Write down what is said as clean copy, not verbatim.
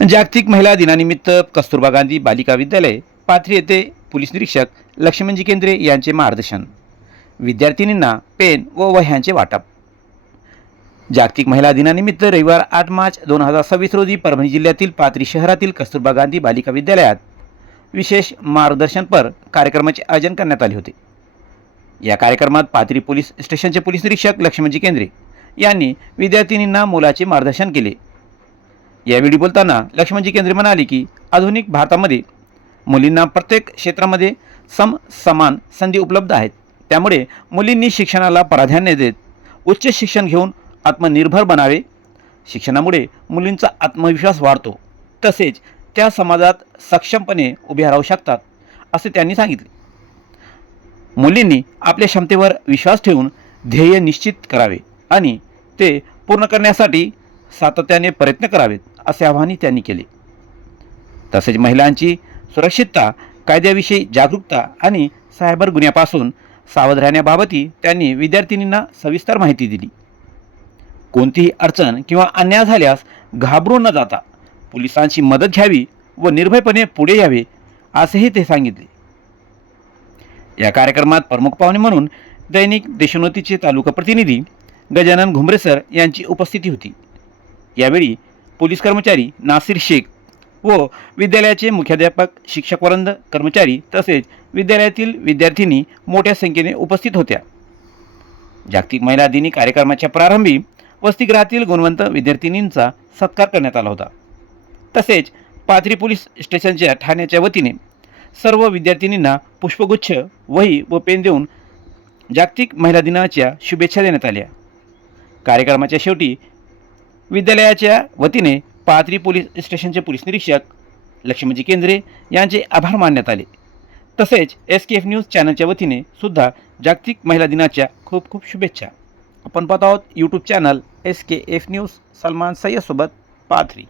जागतिक महिला दिनानिमित्त कस्तुरबा गांधी बालिका विद्यालय पाथरी येथे पोलीस निरीक्षक लक्ष्मणजी केंद्रे यांचे मार्गदर्शन. विद्यार्थिनींना पेन व वह्यांचे वाटप. जागतिक महिला दिनानिमित्त रविवार 8 मार्च 2026 रोजी परभणी जिल्ह्यातील पाथरी शहरातील कस्तुरबा गांधी बालिका विद्यालयात विशेष मार्गदर्शनपर कार्यक्रमाचे आयोजन करण्यात आले होते. या कार्यक्रमात पाथरी पोलीस स्टेशनचे पोलीस निरीक्षक लक्ष्मणजी केंद्रे यांनी विद्यार्थिनींना मोलाचे मार्गदर्शन केले. यावेळी बोलताना लक्ष्मणजी केंद्रे म्हणाले की आधुनिक भारतामध्ये मुलींना प्रत्येक क्षेत्रामध्ये समान संधी उपलब्ध आहेत. त्यामुळे मुलींनी शिक्षणाला प्राधान्य देत उच्च शिक्षण घेऊन आत्मनिर्भर बनावे. शिक्षणामुळे मुलींचा आत्मविश्वास वाढतो, तसेच त्या समाजात सक्षमपणे उभ्या राहू शकतात असे त्यांनी सांगितले. मुलींनी आपल्या क्षमतेवर विश्वास ठेवून ध्येय निश्चित करावे आणि ते पूर्ण करण्यासाठी सातत्याने प्रयत्न करावेत असे आवाहन त्यांनी केले. तसेच महिलांची सुरक्षितता, कायद्याविषयी जागरूकता आणि सायबर गुन्ह्यापासून सावध राहण्याबाबतही त्यांनी विद्यार्थिनींना सविस्तर माहिती दिली. कोणतीही अडचण किंवा अन्याय झाल्यास घाबरून न जाता पोलिसांची मदत घ्यावी व निर्भयपणे पुढे यावे असेही ते सांगितले. या कार्यक्रमात प्रमुख पाहुणे म्हणून दैनिक देशोन्नतीचे तालुका प्रतिनिधी गजानन घुमरे सर यांची उपस्थिती होती. यावेळी पोलीस कर्मचारी नासिर शेख व विद्यालयाचे मुख्याध्यापक, शिक्षकवृंद, कर्मचारी तसेच विद्यालयातील विद्यार्थिनी मोठ्या संख्येने उपस्थित होत्या. जागतिक महिला दिनी कार्यक्रमाच्या प्रारंभी वसतिगृहातील गुणवंत विद्यार्थिनींचा सत्कार करण्यात आला होता. तसेच पाथरी पोलीस स्टेशनच्या ठाण्याच्या वतीने सर्व विद्यार्थिनींना पुष्पगुच्छ, वही व पेन देऊन जागतिक महिला दिनाच्या शुभेच्छा देण्यात आल्या. कार्यक्रमाच्या शेवटी विद्यालयाच्या वतीने पाथरी पोलीस स्टेशनचे पोलीस निरीक्षक लक्ष्मणजी केंद्रे यांचे आभार मानण्यात आले. तसेच SKF न्यूज चॅनलच्या वतीने सुद्धा जागतिक महिला दिनाच्या खूप खूप शुभेच्छा. आपण पाहत आहोत YouTube channel SKF news. Salman Sayyed सोबत पाथरी.